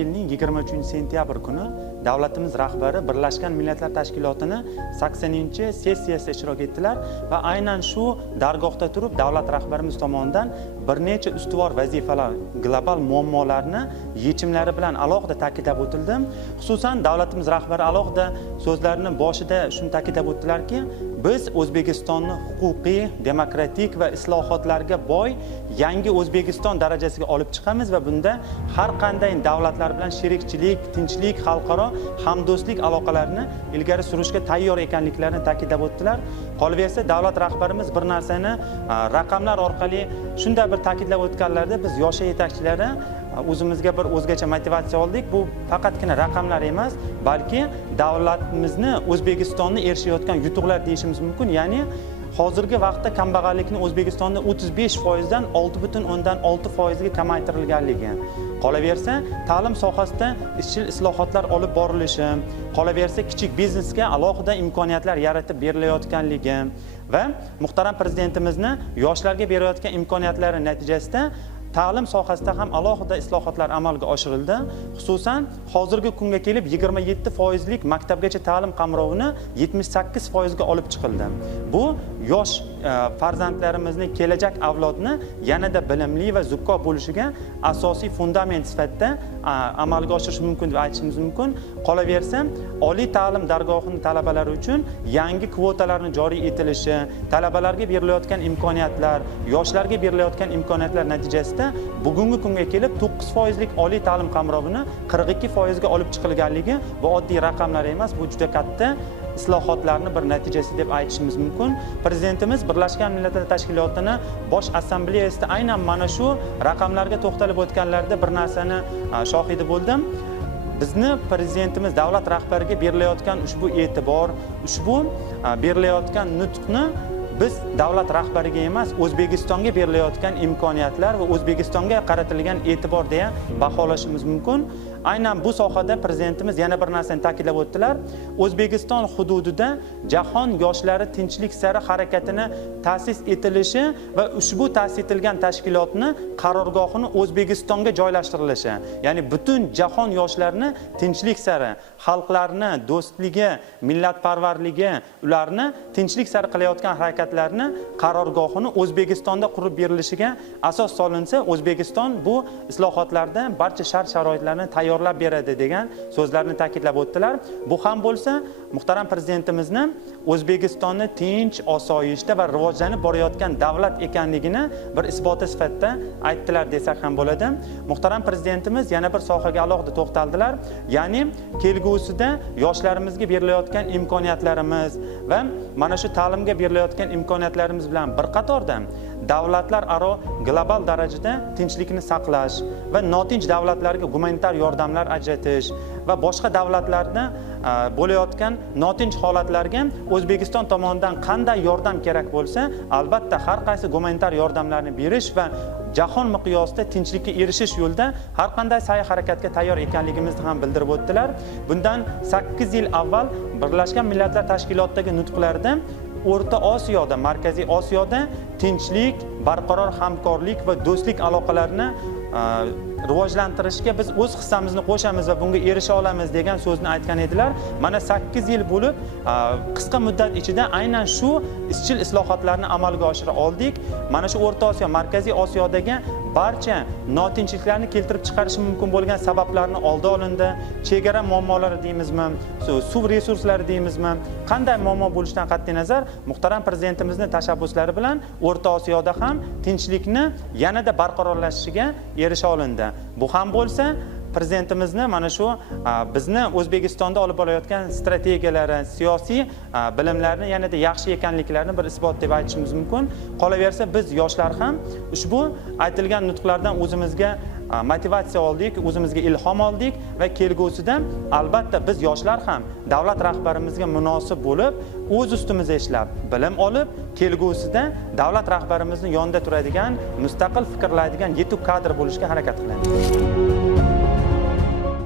yilning 23-sentyabr kuni davlatimiz rahbari Birlashgan Millatlar Tashkilotining 80-sessiyasida ishtirok etdilar va aynan shu dargohda turib davlat rahbarimiz tomonidan bir necha ustuvor vazifalar, global muammolarni yechimlari bilan alohida ta'kidlab o'tildi. Xususan davlatimiz rahbari alohida so'zlarining boshida shuni ta'kidlab o'tdilarki, biz O'zbekistonni huquqiy, demokratik va islohotlarga boy yangi O'zbekiston darajasiga olib chiqamiz va bunda har qanday davlatlar bilan sherikchilik, tinchlik, xalqaro hamdo'stlik aloqalarini ilgari surishga tayyor ekanliklarini ta'kidlab o'tdilar. Qolaversa, davlat rahbarimiz bir narsani raqamlar orqali shunday bir ta'kidlab o'tganlarda biz yosh yetakchilari o'zimizga bir o'zgacha motivatsiya oldik. Bu faqatgina raqamlar emas, balki davlatimizni, O'zbekistonni erishayotgan yutuqlar deyishimiz mumkin. Ya'ni hozirgi vaqtda kambag'allikni O'zbekistonda 35% dan 6,6% ga kamaytirilganligi. Qolaversa, ta'lim sohasida izchil islohotlar olib borilishi, qolaversa kichik biznesga alohida imkoniyatlar yaratib berilayotganligi va muhtaram prezidentimizni yoshlarga berayotgan imkoniyatlari natijasida ta'lim sohasida ham alohida islohotlar amalga oshirildi. Xususan, hozirgi kunga kelib 27% lik maktabgacha ta'lim qamrovini 78% ga olib chiqildi. Bu yosh farzandlarimizning kelajak avlodni yanada bilimli va zukko bo'lishiga asosiy fundament sifatida amalga oshirish mumkin deb aytishimiz mumkin. Qolaversa, oliy ta'lim dargohining talabalari uchun yangi kvotalarning joriy etilishi, talabalarga berilayotgan imkoniyatlar, yoshlarga berilayotgan imkoniyatlar natijasida bugungi kunga kelib 9% lik oliy ta'lim qamrovini 42% ga olib chiqilganligi bu oddiy raqamlar emas, bu juda katta islohotlarning bir natijasi deb aytishimiz mumkin. Prezidentimiz Birlashgan Millatlar Tashkilotining bosh assambleyasida aynan mana shu raqamlarga to'xtalib o'tganlarida bir narsani shohidi bo'ldim. Bizni prezidentimiz davlat rahbariga berilayotgan ushbu e'tibor, ushbu berilayotgan nutqni biz davlat rahbariga emas, O'zbekistonga berilayotgan imkoniyatlar va O'zbekistonga qaratilgan e'tibor deya baholashimiz mumkin. Aynan bu sohada prezidentimiz yana bir narsani ta'kidlab o'tdilar. O'zbekiston hududida jahon yoshlari tinchlik sari harakatini ta'sis etilishi va ushbu ta'sis etilgan tashkilotni qarorgohini O'zbekistonga joylashtirilishi, ya'ni butun jahon yoshlarini tinchlik sari, xalqlarni do'stligi, millatparvarligi, ularni tinchlik sari qilayotgan harakatlarni qarorgohini O'zbekistonda qurib berilishiga asos solinsa, O'zbekiston bu islohotlarda barcha shart-sharoitlarni tayyorlab beradi degan so'zlarni ta'kidlab o'tdilar. Bu ham bo'lsa, muhtaram prezidentimizni O'zbekistonni tinch, osoyishta va rivojlanib borayotgan davlat ekanligini bir isboti sifatida aytdilar desak ham bo'ladi. Muhtaram prezidentimiz yana bir sohaga alohida to'xtaldilar. Ya'ni kelgusida yoshlarimizga berilayotgan imkoniyatlarimiz va mana shu ta'limga berilayotgan imkoniyatlarimiz bilan bir qatorda davlatlararo global darajada tinchlikni saqlash va notinch davlatlarga gumanitar yordamlar ajratish va boshqa davlatlarda bo'layotgan notinch holatlarga O'zbekiston tomonidan qanday yordam kerak bo'lsa, albatta har qaysi gumanitar yordamlarni berish va jahon miqyosida tinchlikka erishish yo'lida har qanday sa'y-harakatga tayyor ekanligimizni ham bildirib o'tdilar. Bundan 8 yil avval Birlashgan Millatlar Tashkilotidagi nutqlarida O'rta Osiyoda, Markaziy Osiyoda tinchlik, barqaror hamkorlik va do'stlik aloqalarini rivojlantirishga biz o'z hissamizni qo'shamiz va bunga erisha olamiz degan so'zni aytgan edilar. Mana 8 yil bo'lib, qisqa muddat ichida aynan shu izchil islohotlarni amalga oshira oldik. Mana shu O'rta Osiyo, Markaziy Osiyodagi barcha notinchliklarni keltirib chiqarishi mumkin bo'lgan sabablarni oldi olindi. Chegara muammolari deymizmi, suv resurslari deymizmi, qanday muammo bo'lishidan qat'iy nazar, muhtaram prezidentimizning tashabbuslari bilan O'rta Osiyoda ham tinchlikni yanada barqarorlashishiga erisha olindi. Bu ham bo'lsa, prezidentimizni mana shu bizni O'zbekistonda olib borayotgan strategiyalari, siyosiy bilimlarni yanada yaxshi ekanliklarini bir isbot deb aytishimiz mumkin. Qolaversa, biz yoshlar ham ushbu aytilgan nutqlardan o'zimizga motivatsiya oldik, o'zimizga ilhom oldik va kelgusida albatta biz yoshlar ham davlat rahbarimizga munosib bo'lib, o'z ustimizda ishlab, bilim olib, kelgusida davlat rahbarimizning yonida turadigan, mustaqil fikrlaydigan yetuk kadr bo'lishga harakat qilamiz.